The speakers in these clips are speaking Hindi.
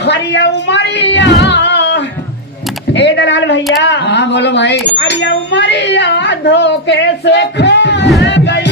हरिया उमरिया ए दलाल भैया। हाँ बोलो भाई। हरिया उमरिया धोखे से खो गई।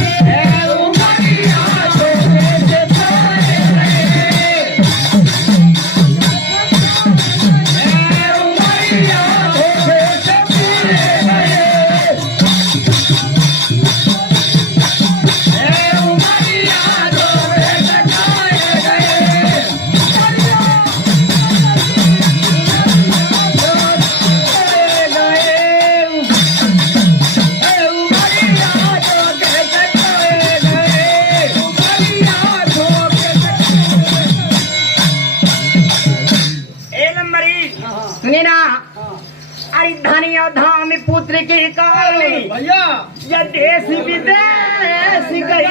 धनिया धाम पुत्र की काली भैया या देश विदेश गई।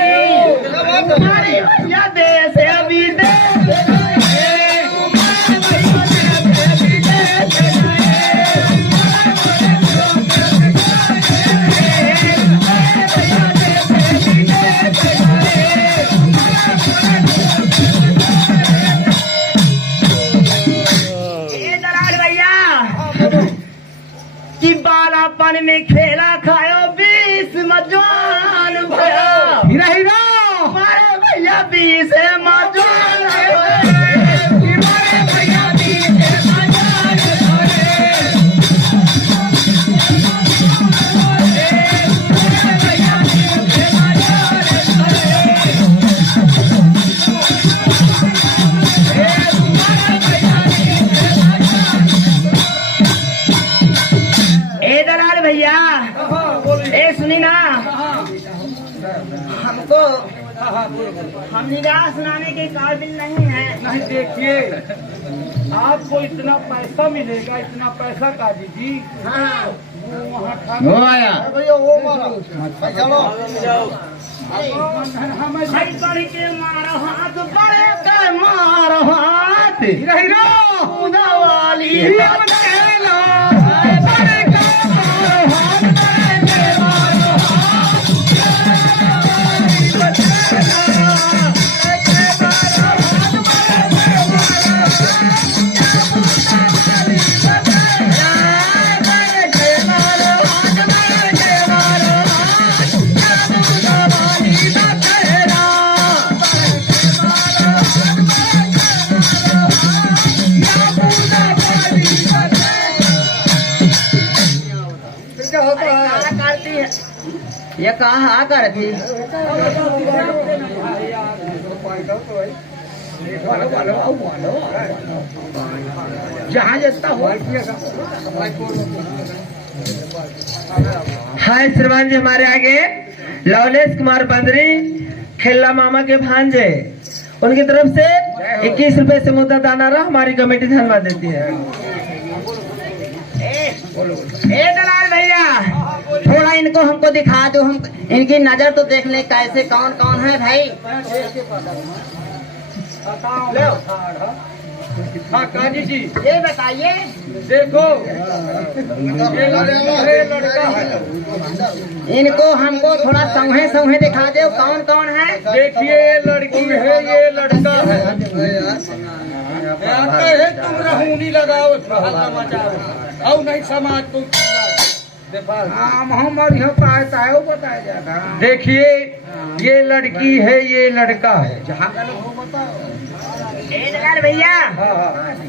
या देश विदेश कि बालापन में खेला खायो 20 मजवान भया। हीरा हीरा मारे भैया 20 मजवान भैया। ए सुनी ना, हमको हम निगाह सुनाने के काबिल नहीं है। नहीं देखिए आपको इतना पैसा मिलेगा, इतना पैसा काजी जी। हाँ वो आया भैया वो बड़ी के मारो हाथ बड़े के मारो हाथ। हीरा हीरा उदा वाली ये कहा करती जहाँ जैसा हो। हाय श्रीमान जी, हमारे आगे लवलेश कुमार बंदरी खेला मामा के भांजे, उनकी तरफ से 21 रुपए से मुद्दा दाना रहा हमारी कमेटी धन्यवाद देती है। ए दलाल भैया, थोड़ा इनको हमको दिखा दो, हम इनकी नजर तो देख ले कैसे कौन कौन है भाई। हाँ काजी जी ये बताइए, देखो ये लड़का है। इनको हमको थोड़ा संघे संघे दिखा दो कौन कौन है। देखिए ये लड़की है, ये लड़का है। आता है तुम रहूनी लगाओ समाचार और नहीं समाज को बताया जाता। देखिए ये लड़की है, ये लड़का है। जहाँ का लोग बताओ भैया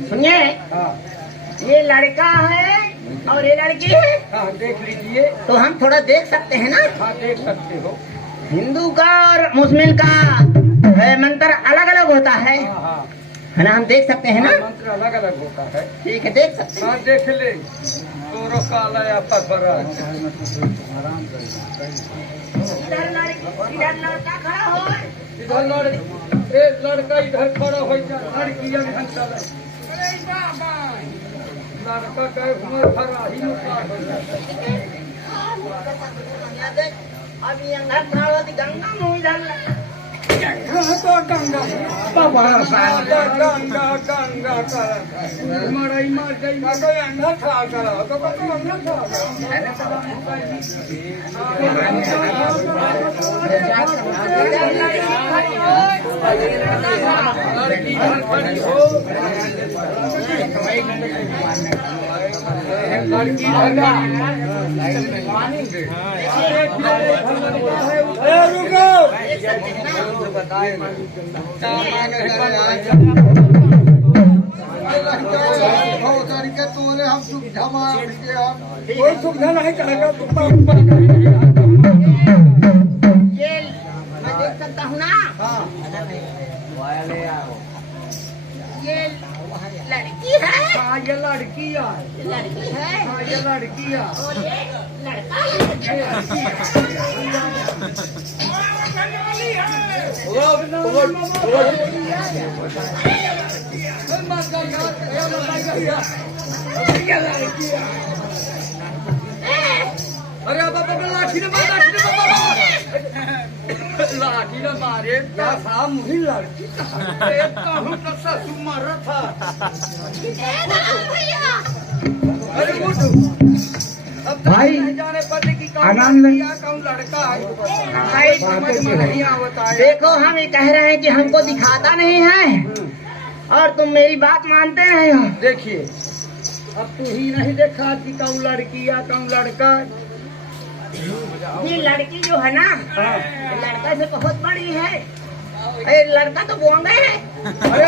सुनिए, ये लड़का है और ये लड़की है। हाँ देख लीजिए। तो हम थोड़ा देख सकते हैं ना? हाँ देख सकते हो। हिंदू का और मुस्लिम का मंत्र अलग अलग होता है, है ना? हम देख सकते हैं ना? मंत्र अलग अलग होता है। ठीक है, देख सकते हैं। हाँ देख ले। तोरो काला या पकड़ा। इधर लड़का खड़ा हो। इधर लड़का इधर खड़ा हो, लड़की इधर चले। लड़का का उम्र भरा ही अब ये अंदर खड़ा हो तो गंगा मुँह इधर तो गंगा गंगा गंगा मरई मर गई तो अंदर खा करा तो अंदर खा लड़की है ना। कोई सुविधा नहीं करेगा। ये मैं देख सकता हूँ ना। ये लड़की है। हाँ ये लड़की है। लड़की है। हाँ ये लड़की है। और ये लड़का अरे बाबा लाठी ने मार, लाठी ने मारे क्या था मुझे लड़की कहूँ तो ससुर मारा था। अरे वो भाई, जाने पड़े की आनंद में कौन लड़का है भाई समझ में नहीं आवता है। देखो हम ये कह रहे हैं कि हमको दिखाता नहीं है और तुम मेरी बात मानते नहीं हो। देखिए अब तू ही नहीं देखा कि कौन लड़की या कौन लड़का। ये लड़की जो है ना, लड़का से बहुत बड़ी है। अरे लड़का तो बोंगे है। अरे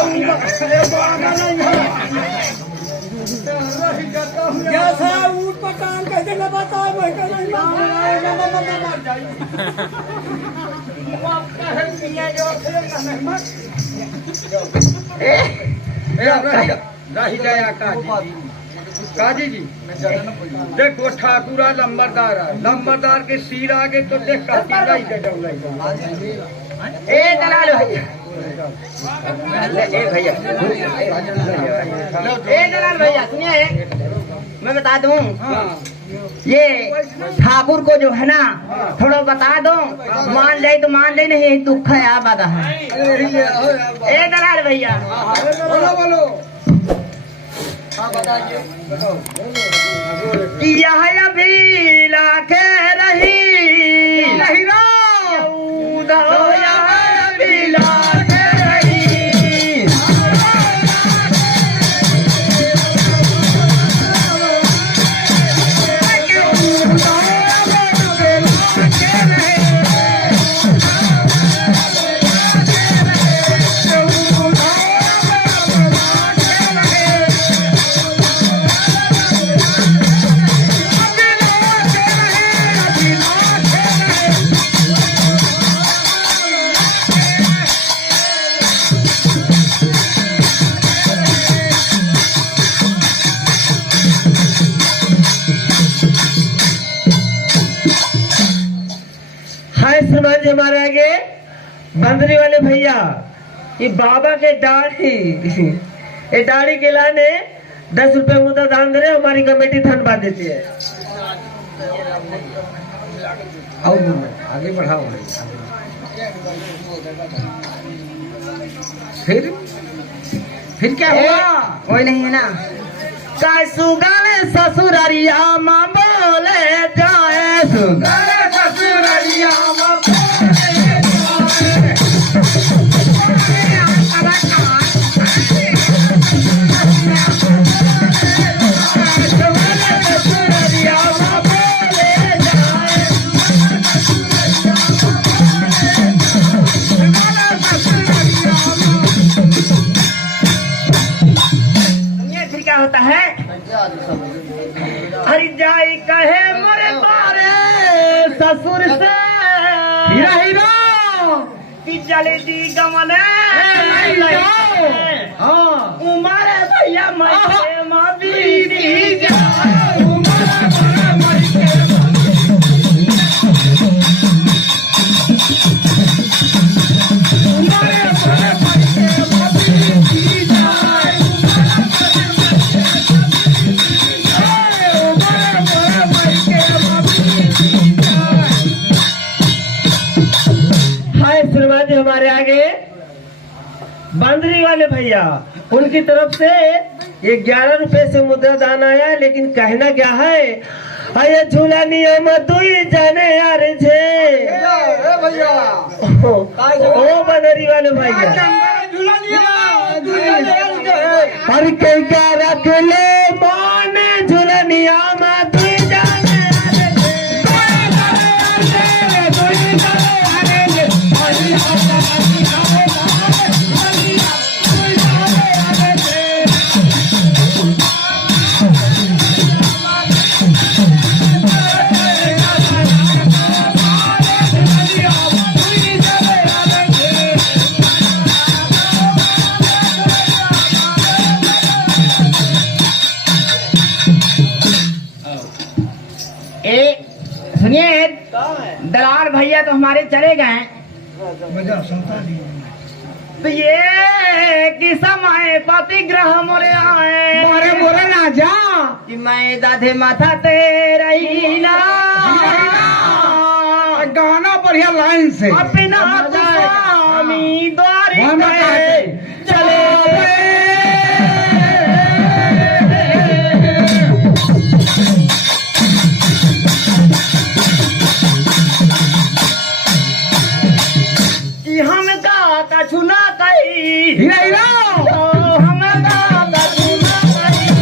जैसा ऊट पर काम कैसे न बताए काजी जी देखो ठाकुरा लंबरदार है, लंबरदार के सिर आगे तो देख काटी नहीं के ए दलाल भैया, ए दलाल भैया सुनिए, मैं बता दूं ये ठाकुर को जो है ना थोड़ा बता दो, मान जाए तो मान जाए, नहीं दुख है आप बता है। ए दलाल भैया बोलो बताइए। यह अभी लाखे रही नहीं रो अभी लाखे रही। हाय श्रीमान जी, हमारे आगे बंदरी वाले भैया ये बाबा के दाढ़ी, ये दाढ़ी के लाने 10 रुपए मुद्दा दान दे रहे, हमारी कमेटी धन्यवाद देती है। आओ आगे बढ़ाओ। फिर क्या हुआ? कोई नहीं है ना। सुगाले ससुररिया माँ बोले जाए, सुगाले ससुररिया माँ क्या होता है। हरि जाई कहे मोरे बारे ससुर से कि जले दी गमने उमारे भैया मैं माँ बीती हमारे आगे बंदरी वाले भैया, उनकी तरफ से 11 रुपए से मुद्रा दान आया, लेकिन कहना क्या है, अये झूला नियम दुई जाने यार छे ओ बंदरी वाले भैया पर के क्या रख ले मान झुलनिया में तू जाने सुनिए, दलाल भैया तो हमारे चले गए, तो ये कि समय पति ग्रह मोरे आए मोरे मोरे ना जा कि मैं दाधे माथा तेरी ना गाना बढ़िया लाइन से अपना स्वामी द्वारी वहाँ में गए चले कि हम का कछु ना कही हीरा हीरा हम का कछु ना कही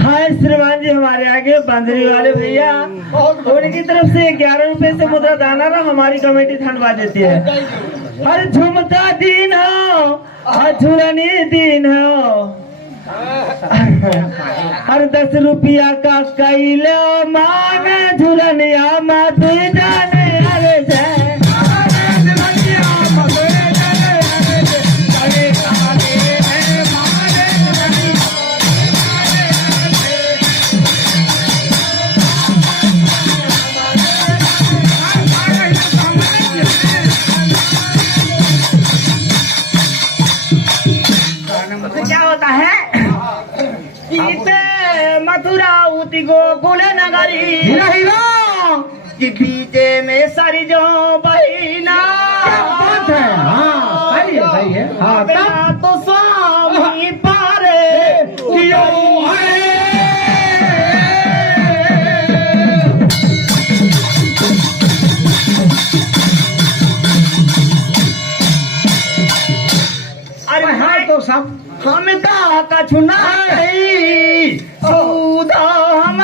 हाय श्रीमान जी, हमारे आगे बंदरी वाले भैया उनकी तरफ से 11 रुपए से मुद्रा दाना ना हमारी कमेटी धनवा देती है। हर झुमका दिन हो, हर झुलनी दिन हो, हर 10 रुपया का कैलो मान झुलनिया मत जाने अरे जाए तो क्या होता है इते मथुरा उति गोकुल नगरी हीरा हीरा कि बीचे में सारी जो बहिना क्या बात है। हाँ सही है सही है। हाँ अपना तो स्वामी पारे कियो है। अरे हाँ तो सब हम का कछु ना कही सुधा हम